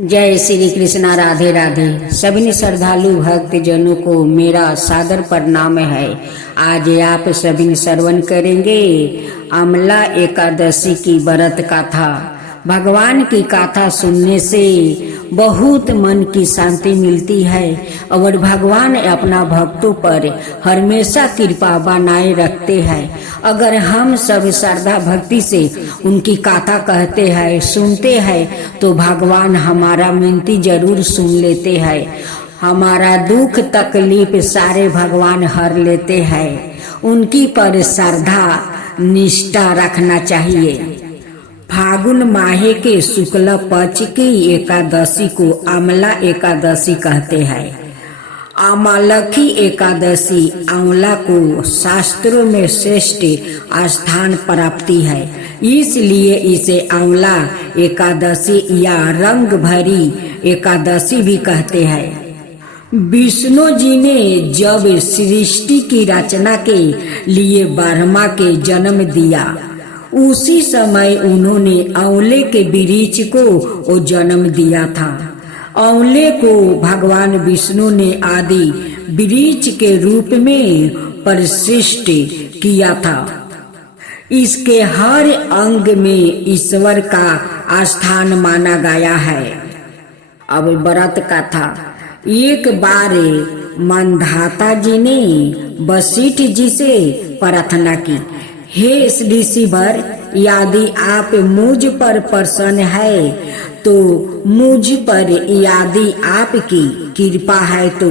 जय श्री कृष्णा। राधे राधे। सभी श्रद्धालु भक्त जनों को मेरा सादर प्रणाम है। आज आप सभी श्रवण करेंगे अमला एकादशी की व्रत कथा। भगवान की कथा सुनने से बहुत मन की शांति मिलती है और भगवान अपना भक्तों पर हमेशा कृपा बनाए रखते हैं। अगर हम सब श्रद्धा भक्ति से उनकी कथा कहते हैं, सुनते हैं, तो भगवान हमारा विनती जरूर सुन लेते हैं। हमारा दुख तकलीफ सारे भगवान हर लेते हैं। उनकी पर श्रद्धा निष्ठा रखना चाहिए। फागुन माह के शुक्ल पक्ष की एकादशी को अमला एकादशी कहते हैं। अमलखी एकादशी आंवला को शास्त्रों में श्रेष्ठ स्थान प्राप्ति है, इसलिए इसे आंवला एकादशी या रंग भरी एकादशी भी कहते हैं। विष्णु जी ने जब सृष्टि की रचना के लिए ब्रह्मा के जन्म दिया, उसी समय उन्होंने आंवले के वृक्ष को जन्म दिया था। आंवले को भगवान विष्णु ने आदि वृक्ष के रूप में प्रतिष्ठित किया था। इसके हर अंग में ईश्वर का स्थान माना गया है। अब व्रत कथा। एक बार मंधाता जी ने वशिष्ठ जी से प्रार्थना की, हे ऋषिवर, यदि आप मुझ पर प्रसन्न है तो मुझ पर यदि आपकी कृपा है तो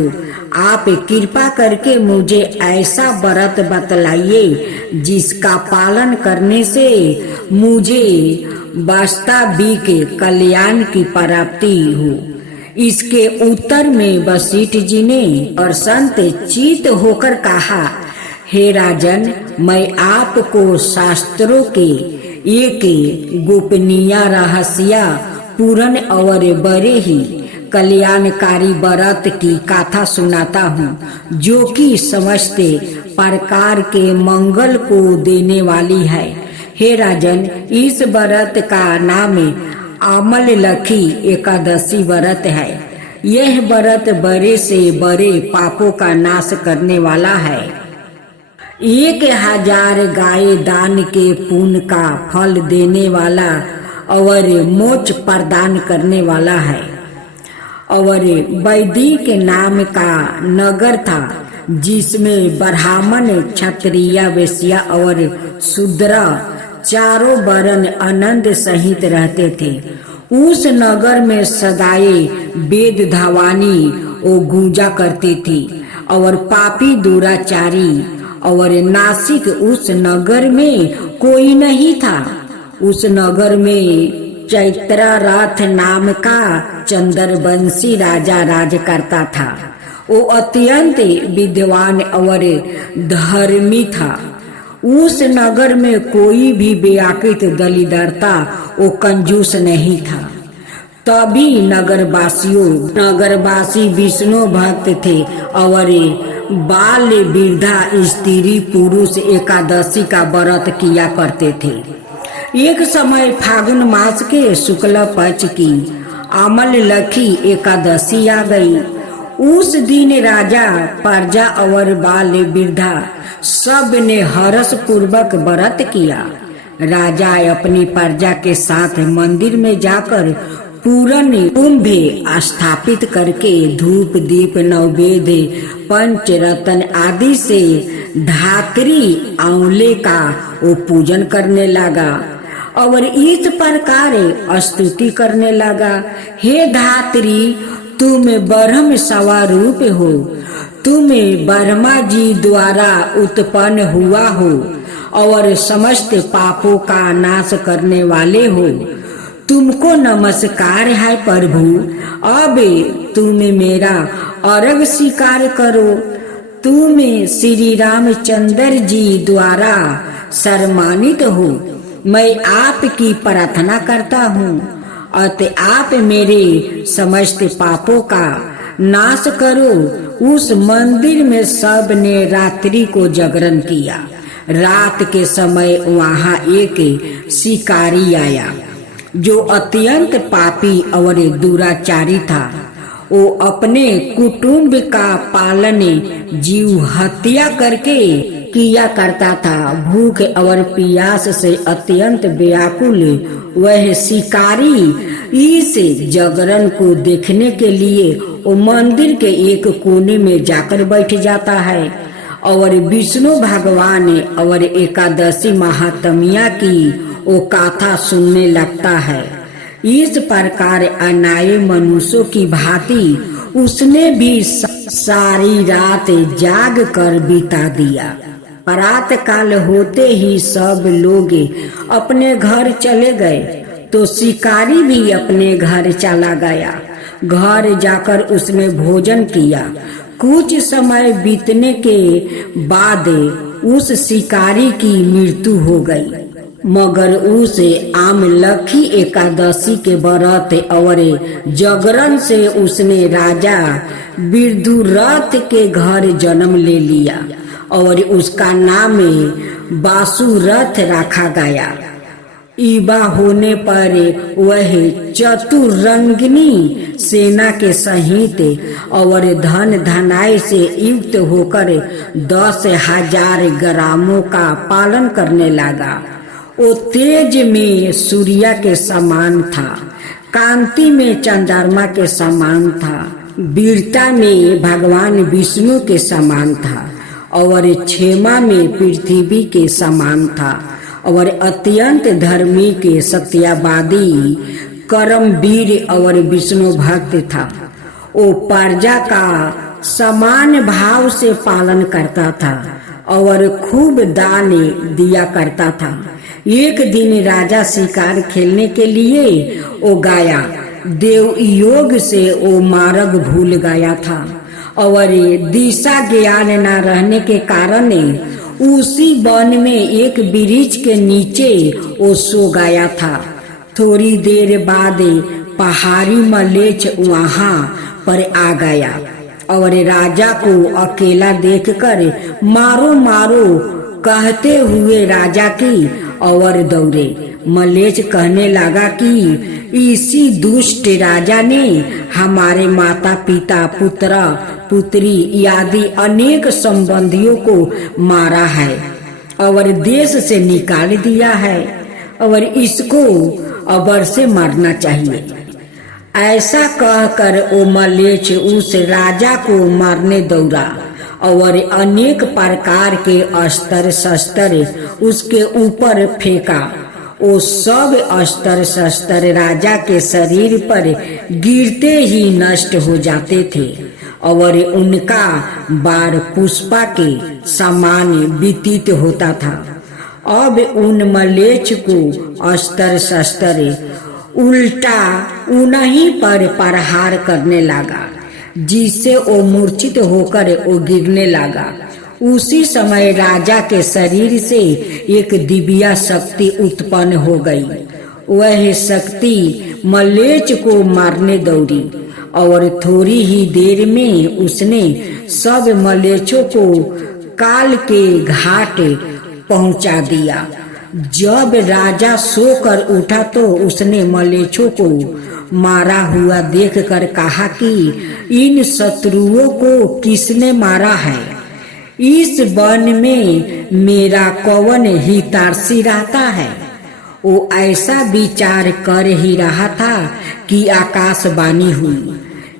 आप कृपा करके मुझे ऐसा व्रत बतलाइए जिसका पालन करने से मुझे वास्तविक कल्याण की प्राप्ति हो। इसके उत्तर में वशिष्ठ जी ने प्रसन्न चित्त होकर कहा, हे राजन, मैं आपको शास्त्रों के एक गोपनीय रहस्य पूर्ण और बड़े ही कल्याणकारी व्रत की कथा सुनाता हूँ, जो कि समस्त प्रकार के मंगल को देने वाली है। हे राजन, इस व्रत का नाम अमलखी एकादशी व्रत है। यह व्रत बड़े से बड़े पापों का नाश करने वाला है। 1000 गाय दान के पुण्य का फल देने वाला और मोक्ष प्रदान करने वाला है। और वैदिक नाम का नगर था, जिसमें ब्राह्मण, क्षत्रिय, वैश्य और शूद्र चारों वर्ण आनंद सहित रहते थे। उस नगर में सदाए वेद ध्वनि और गूंजा करती थी और पापी दुराचारी और नासिक उस नगर में कोई नहीं था। उस नगर में चैत्ररथ नाम का चंद्रवंशी राजा राज करता था। वो अत्यंत विद्वान और धर्मी था। उस नगर में कोई भी बेआकित दलिदरता वो कंजूस नहीं था। तभी नगरवासी विष्णु भक्त थे और बाल वृद्धा स्त्री पुरुष एकादशी का व्रत किया करते थे। एक समय फागुन मास के शुक्ल पक्ष की अमलखी एकादशी आ गई। उस दिन राजा, प्रजा और बाल वृद्धा सब ने हर्ष पूर्वक व्रत किया। राजा अपनी प्रजा के साथ मंदिर में जाकर पूर्ण कुंभ स्थापित करके धूप दीप नैवेद्य पंचरत्न आदि से धात्री आंवले का वो पूजन करने लगा और इस प्रकार स्तुति करने लगा, हे धात्री, तुम ब्रह्म स्वरूप हो, तुम ब्रह्मा जी द्वारा उत्पन्न हुआ हो और समस्त पापों का नाश करने वाले हो। तुमको नमस्कार है प्रभु। अब तुम मेरा अर्घ स्वीकार करो। तुम श्री रामचंद्र जी द्वारा सम्मानित हो। मैं आपकी प्रार्थना करता हूँ अतः आप मेरे समस्त पापों का नाश करो। उस मंदिर में सब ने रात्रि को जागरण किया। रात के समय वहाँ एक शिकारी आया। जो अत्यंत पापी और दुराचारी था। वो अपने कुटुंब का पालन जीव हत्या करके किया करता था। भूख और प्यास से अत्यंत व्याकुल वह शिकारी इस जागरण को देखने के लिए वो मंदिर के एक कोने में जाकर बैठ जाता है और विष्णु भगवान और एकादशी महात्म्या की वो गाथा सुनने लगता है। इस प्रकार अनाए मनुष्यों की भांति उसने भी सारी रात जाग कर बिता दिया। प्रात काल होते ही सब लोग अपने घर चले गए तो शिकारी भी अपने घर चला गया। घर जाकर उसने भोजन किया। कुछ समय बीतने के बाद उस शिकारी की मृत्यु हो गई, मगर उस आमलखी एकादशी के व्रत और जागरण से उसने राजा विदुरथ के घर जन्म ले लिया और उसका नाम वासुरथ रखा गया। युवा होने पर वह चतुरंगिनी सेना के सहित और धन धनाई से युक्त होकर 10,000 ग्रामों का पालन करने लगा। वो तेज में सूर्य के समान था, कांति में चंद्रमा के समान था, वीरता में भगवान विष्णु के समान था और क्षेमा में पृथ्वी के समान था और अत्यंत धर्मी के सत्यवादी कर्मवीर और विष्णु भक्त था। वो प्रजा का समान भाव से पालन करता था और खूब दान दिया करता था। एक दिन राजा शिकार खेलने के लिए वो गया। देव योग से वो मार्ग भूल गया था और दिशा ज्ञान न रहने के कारण उसी वन में एक वृक्ष के नीचे वो सो गया था। थोड़ी देर बाद पहाड़ी मलेच्छ वहां पर आ गया और राजा को अकेला देखकर मारो मारो कहते हुए राजा की और दौड़े। मलेच्छ कहने लगा कि इसी दुष्ट राजा ने हमारे माता पिता पुत्र पुत्री आदि अनेक संबंधियों को मारा है और देश से निकाल दिया है और इसको अवश्य मारना चाहिए। ऐसा कहकर वो मलेच्छ उस राजा को मारने दौड़ा और अनेक प्रकार के अस्त्र शस्त्र उसके ऊपर फेंका। वो सब अस्त्र शस्त्र राजा के शरीर पर गिरते ही नष्ट हो जाते थे और उनका बार पुष्पा के समान व्यतीत होता था। अब उन मलेच्छ को अस्त्र शस्त्र उल्टा उन्हीं पर प्रहार करने लगा, जिससे वो मूर्छित होकर वो गिरने लगा। उसी समय राजा के शरीर से एक दिव्य शक्ति उत्पन्न हो गई। वह शक्ति मलेच्छ को मारने दौड़ी और थोड़ी ही देर में उसने सब मलेच्छों को काल के घाट पहुंचा दिया। जब राजा सोकर उठा तो उसने मलेच्छों को मारा हुआ देखकर कहा कि इन शत्रुओं को किसने मारा है? इस वन में मेरा कौन हितैषी रहता है? वो ऐसा विचार कर ही रहा था कि आकाशवाणी हुई,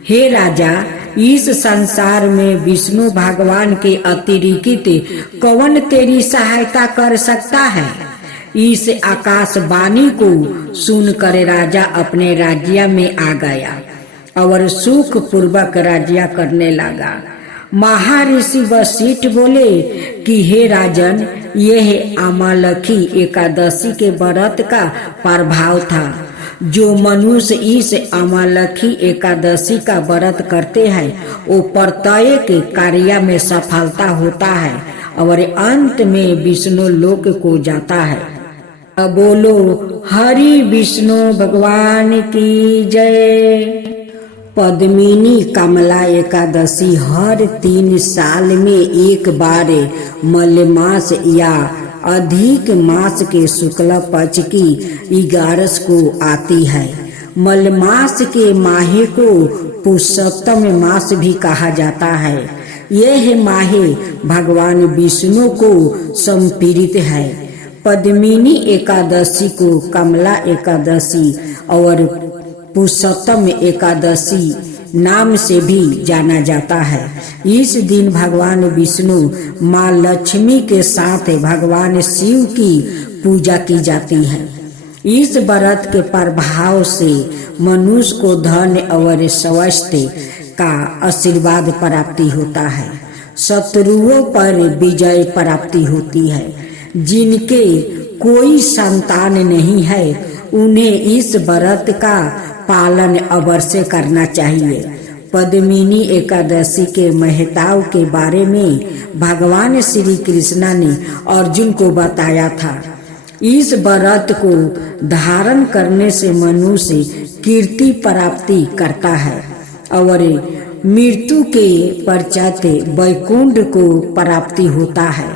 हे राजा, इस संसार में विष्णु भगवान के अतिरिक्त कौन तेरी सहायता कर सकता है? इस आकाशवाणी को सुनकर राजा अपने राज्य में आ गया और सुख पूर्वक राज्य करने लगा। महर्षि वशिष्ठ बोले कि हे राजन, यह आमलखी एकादशी के व्रत का प्रभाव था। जो मनुष्य इस आमलखी एकादशी का व्रत करते हैं वो प्रत्येक कार्य में सफलता होता है और अंत में विष्णु लोक को जाता है। बोलो हरि विष्णु भगवान की जय। पद्मिनी कमला एकादशी हर 3 साल में एक बार मलमास या अधिक मास के शुक्ल पक्ष की 11 को आती है। मलमास के माहे को पुरुषोत्तम मास भी कहा जाता है। यह माहे भगवान विष्णु को समर्पित है। पद्मिनी एकादशी को कमला एकादशी और पुरुषोत्तम एकादशी नाम से भी जाना जाता है। इस दिन भगवान विष्णु माँ लक्ष्मी के साथ भगवान शिव की पूजा की जाती है। इस व्रत के प्रभाव से मनुष्य को धन और स्वास्थ्य का आशीर्वाद प्राप्ति होता है। शत्रुओं पर विजय प्राप्ति होती है। जिनके कोई संतान नहीं है उन्हें इस व्रत का पालन अवश्य करना चाहिए। पद्मिनी एकादशी के महत्व के बारे में भगवान श्री कृष्ण ने अर्जुन को बताया था। इस व्रत को धारण करने से मनुष्य कीर्ति प्राप्ति करता है और मृत्यु के पश्चात वैकुंठ को प्राप्ति होता है।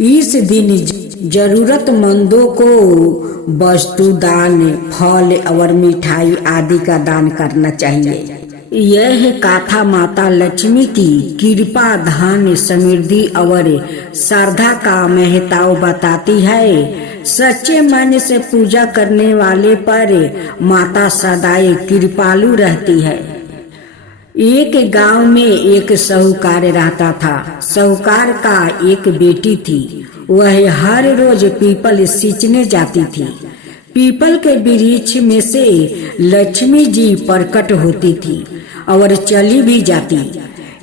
इस दिन जरूरतमंदों को वस्तु दान, फल और मिठाई आदि का दान करना चाहिए। यह गाथा माता लक्ष्मी की कृपा, धन, समृद्धि और श्रद्धा का महत्व बताती है। सच्चे मन से पूजा करने वाले पर माता सदैव कृपालु रहती है। एक गांव में एक साहूकार रहता था। साहूकार का एक बेटी थी। वह हर रोज पीपल सींचने जाती थी। पीपल के वृक्ष में से लक्ष्मी जी प्रकट होती थी और चली भी जाती।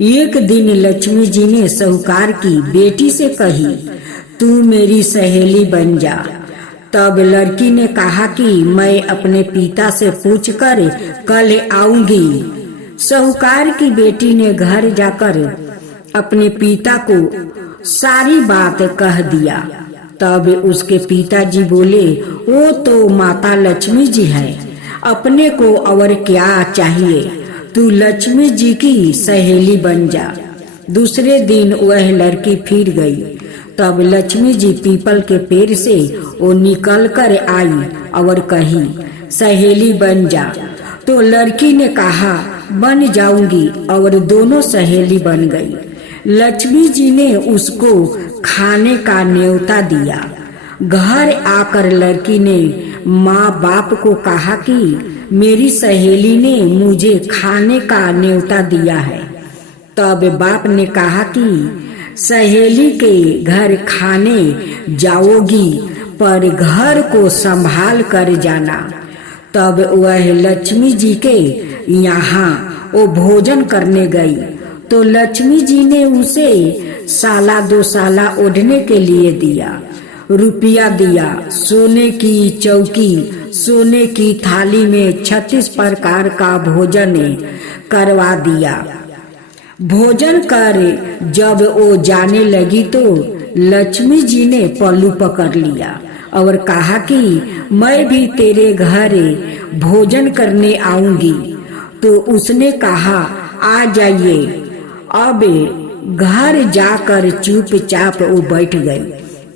एक दिन लक्ष्मी जी ने साहूकार की बेटी से कही, तू मेरी सहेली बन जा। तब लड़की ने कहा कि मैं अपने पिता से पूछकर कल आऊंगी। साहूकार की बेटी ने घर जाकर अपने पिता को सारी बात कह दिया। तब उसके पिताजी बोले, वो तो माता लक्ष्मी जी है, अपने को और क्या चाहिए, तू लक्ष्मी जी की सहेली बन जा। दूसरे दिन वह लड़की फिर गई। तब लक्ष्मी जी पीपल के पेड़ से वो निकल कर आई और कही, सहेली बन जा। तो लड़की ने कहा, बन जाऊंगी, और दोनों सहेली बन गई। लक्ष्मी जी ने उसको खाने का न्योता दिया। घर आकर लड़की ने माँ बाप को कहा कि मेरी सहेली ने मुझे खाने का न्योता दिया है। तब बाप ने कहा कि सहेली के घर खाने जाओगी, पर घर को संभाल कर जाना। तब वह लक्ष्मी जी के यहाँ वो भोजन करने गई। तो लक्ष्मी जी ने उसे 1.5 साल ओढ़ने के लिए दिया, रुपया दिया, सोने की चौकी, सोने की थाली में 36 प्रकार का भोजन करवा दिया। भोजन कर जब वो जाने लगी तो लक्ष्मी जी ने पल्लू पकड़ लिया और कहा कि मैं भी तेरे घर भोजन करने आऊंगी। तो उसने कहा, आ जाइए। अब घर जाकर चुपचाप वो बैठ गई।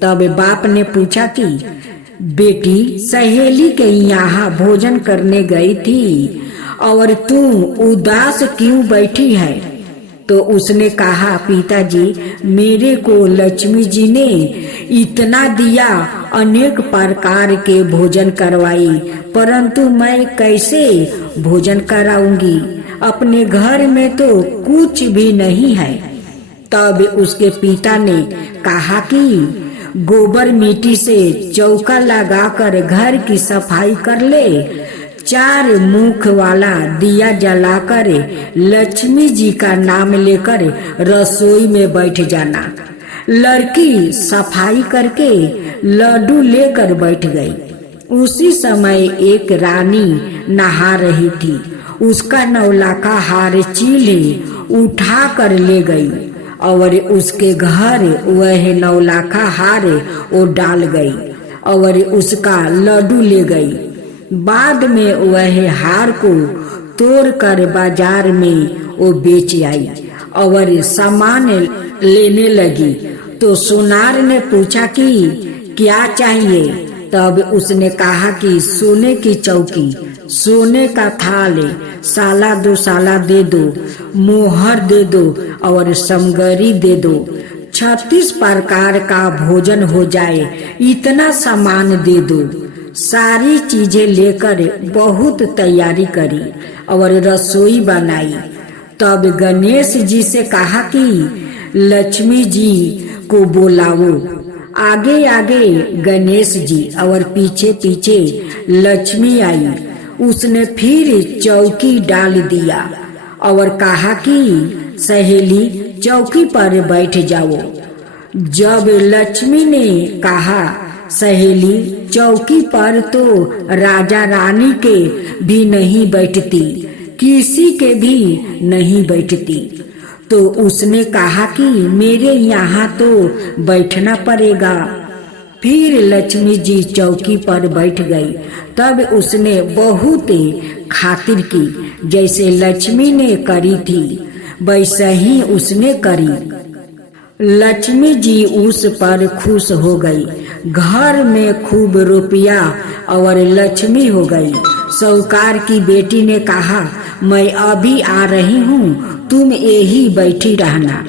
तब बाप ने पूछा कि बेटी, सहेली के यहाँ भोजन करने गई थी और तू उदास क्यों बैठी है? तो उसने कहा, पिताजी, मेरे को लक्ष्मी जी ने इतना दिया, अनेक प्रकार के भोजन करवाई, परंतु मैं कैसे भोजन कराऊंगी? अपने घर में तो कुछ भी नहीं है। तब उसके पिता ने कहा कि गोबर मिट्टी से चौका लगाकर घर की सफाई कर ले, 4 मुख वाला दिया जलाकर लक्ष्मी जी का नाम लेकर रसोई में बैठ जाना। लड़की सफाई करके लड्डू लेकर बैठ गई। उसी समय एक रानी नहा रही थी। उसका 9 लाखा हार चील उठा कर ले गई और उसके घर वह 9 लाखा हार वो डाल गई और उसका लड्डू ले गई। बाद में वह हार को तोड़कर बाजार में वो बेच आई और सामान लेने लगी। तो सुनार ने पूछा कि क्या चाहिए? तब उसने कहा कि सोने की चौकी, सोने का थाल, साला 2 साला दे दो, मोहर दे दो और समगरी दे दो। 36 प्रकार का भोजन हो जाए, इतना सामान दे दो। सारी चीजें लेकर बहुत तैयारी करी और रसोई बनाई। तब गणेश जी से कहा कि लक्ष्मी जी को बुलाओ। आगे आगे गणेश जी और पीछे पीछे लक्ष्मी आई। उसने फिर चौकी डाल दिया और कहा कि सहेली चौकी पर बैठ जाओ। जब लक्ष्मी ने कहा सहेली चौकी पर, तो राजा रानी के भी नहीं बैठती, किसी के भी नहीं बैठती। तो उसने कहा कि मेरे यहाँ तो बैठना पड़ेगा। फिर लक्ष्मी जी चौकी पर बैठ गई। तब उसने बहुत खातिर की, जैसे लक्ष्मी ने करी थी वैसा ही उसने करी। लक्ष्मी जी उस पर खुश हो गई। घर में खूब रुपया और लक्ष्मी हो गई। साहूकार की बेटी ने कहा मैं अभी आ रही हूँ, तुम यही बैठी रहना।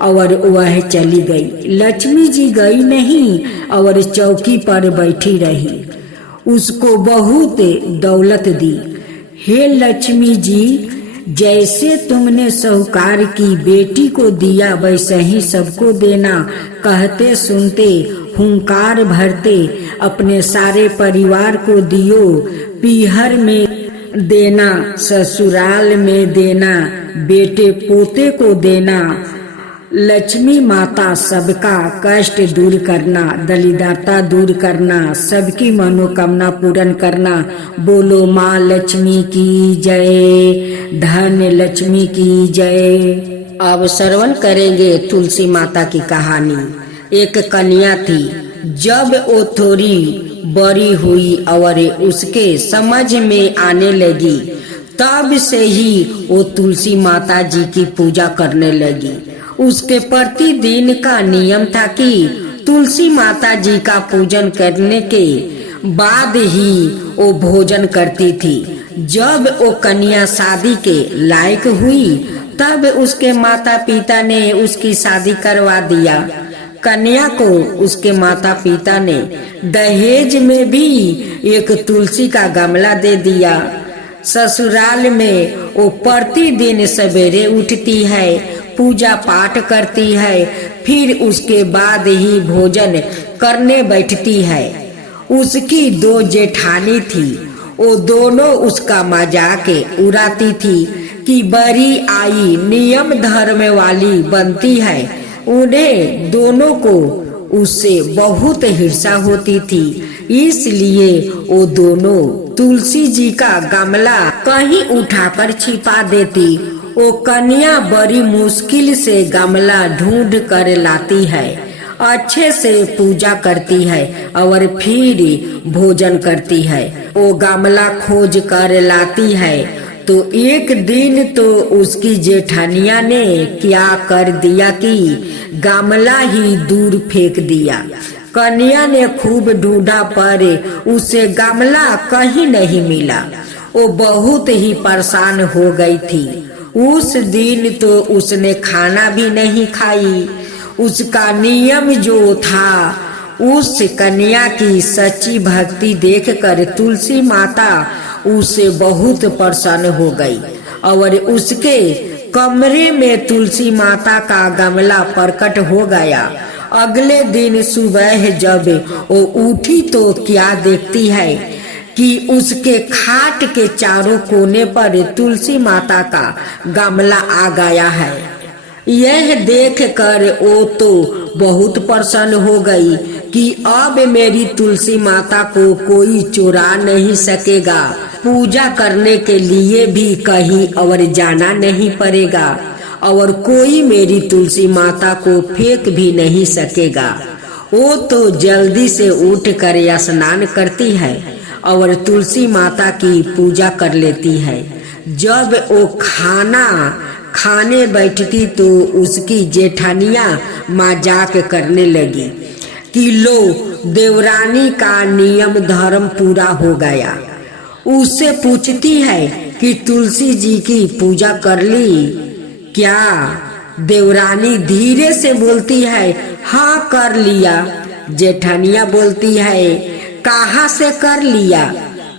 और वह चली गई। लक्ष्मी जी गई नहीं और चौकी पर बैठी रही। उसको बहुत दौलत दी। हे लक्ष्मी जी, जैसे तुमने साहूकार की बेटी को दिया वैसे ही सबको देना। कहते सुनते हुंकार भरते अपने सारे परिवार को दियो। पीहर में देना, ससुराल में देना, बेटे पोते को देना। लक्ष्मी माता सबका कष्ट दूर करना, दरिद्रता दूर करना, सबकी मनोकामना पूर्ण करना। बोलो माँ लक्ष्मी की जय, धन लक्ष्मी की जय। अब श्रवण करेंगे तुलसी माता की कहानी। एक कन्या थी। जब वो थोड़ी बड़ी हुई और उसके समझ में आने लगी, तब से ही वो तुलसी माता जी की पूजा करने लगी। उसके प्रतिदिन का नियम था कि तुलसी माता जी का पूजन करने के बाद ही वो भोजन करती थी। जब वो कन्या शादी के लायक हुई, तब उसके माता पिता ने उसकी शादी करवा दिया। कन्या को उसके माता पिता ने दहेज में भी एक तुलसी का गमला दे दिया। ससुराल में वो प्रतिदिन सवेरे उठती है, पूजा पाठ करती है, फिर उसके बाद ही भोजन करने बैठती है। उसकी 2 जेठानी थी। वो दोनों उसका मजाक उड़ाती थी कि बड़ी आई नियम धर्म वाली बनती है। उन्हें दोनों को उससे बहुत हिर्सा होती थी। इसलिए वो दोनों तुलसी जी का गमला कहीं उठाकर छिपा देती। वो कन्या बड़ी मुश्किल से गमला ढूंढ कर लाती है, अच्छे से पूजा करती है और फिर भोजन करती है। वो गमला खोज कर लाती है। तो एक दिन तो उसकी जेठानिया ने क्या कर दिया कि गमला ही दूर फेंक दिया। कन्या ने खूब ढूंढा पर उसे गमला कहीं नहीं मिला। वो बहुत ही परेशान हो गई थी। उस दिन तो उसने खाना भी नहीं खाई। उसका नियम जो था, उस कन्या की सच्ची भक्ति देखकर तुलसी माता उसे बहुत प्रसन्न हो गई और उसके कमरे में तुलसी माता का गमला प्रकट हो गया। अगले दिन सुबह जब वो उठी तो क्या देखती है कि उसके खाट के चारों कोने पर तुलसी माता का गमला आ गया है। यह देखकर वो तो बहुत प्रसन्न हो गई कि अब मेरी तुलसी माता को कोई चुरा नहीं सकेगा। पूजा करने के लिए भी कहीं और जाना नहीं पड़ेगा और कोई मेरी तुलसी माता को फेंक भी नहीं सकेगा। वो तो जल्दी से उठ कर स्नान करती है और तुलसी माता की पूजा कर लेती है। जब वो खाना खाने बैठती तो उसकी जेठानिया मजाक करने लगी कि लो देवरानी का नियम धर्म पूरा हो गया। उससे पूछती है कि तुलसी जी की पूजा कर ली क्या? देवरानी धीरे से बोलती है, हाँ कर लिया। जेठानिया बोलती है, कहाँ से कर लिया?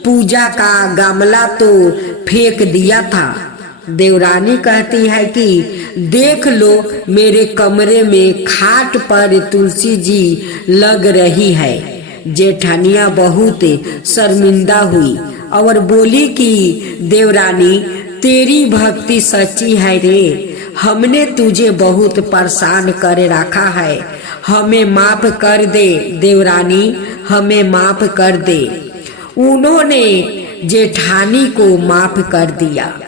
पूजा का गमला तो फेंक दिया था। देवरानी कहती है कि देख लो, मेरे कमरे में खाट पर तुलसी जी लग रही है। जेठानिया बहुत शर्मिंदा हुई और बोली कि देवरानी, तेरी भक्ति सच्ची है रे, हमने तुझे बहुत परेशान कर रखा है, हमें माफ कर दे देवरानी, हमें माफ कर दे। उन्होंने जेठानी को माफ कर दिया।